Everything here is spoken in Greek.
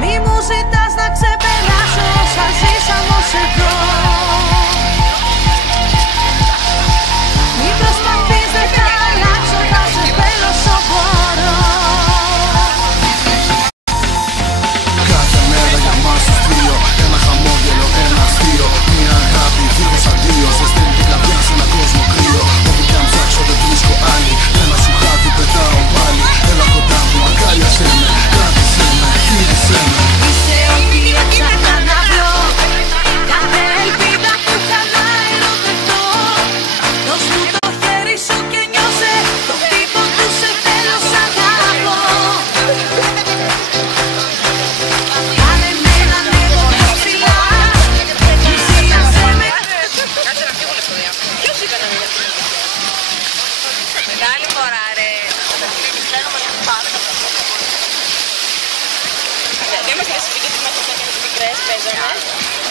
Μη μου ζητάς να ξεπεράσω όσα ζήσαμε ως εδώ. Μη προσπαθείς, δεν θα αλλάξω, θα σε θέλω όσο μπορώ. Κάθε μέρα για μας τους δύο, ένα χαμόγελο, ένα αστείο. Μια αγάπη δίχως αντίο, σε στέλνει την καρδιά σε έναν κόσμο κρύο. Όπου κι αν ψάξω δεν βρίσκω άλλη, ένα σου χάδι πετάω πάλι. Έλα κοντά μου, αγκάλιασέ με, κράτησέ με, φίλησέ με. Είσαι ό,τι έψαχνα να βρω, κάθε ελπίδα που είχα να ερωτευτώ. Δώσ' μου το χέρι σου και νιώσε το χτύπο του σε θέλω, σ' αγαπώ. Κάνε με να ανέβω πιο ψηλά, πλησίασέ με. Κάτσε να φύγουν στο διάφορο. Ποιος είπε να μην φύγουν? Μεγάλη φορά ρε. Λέγαμε να πάμε. Δεν είμαστε και στις μικρές παίζαμε.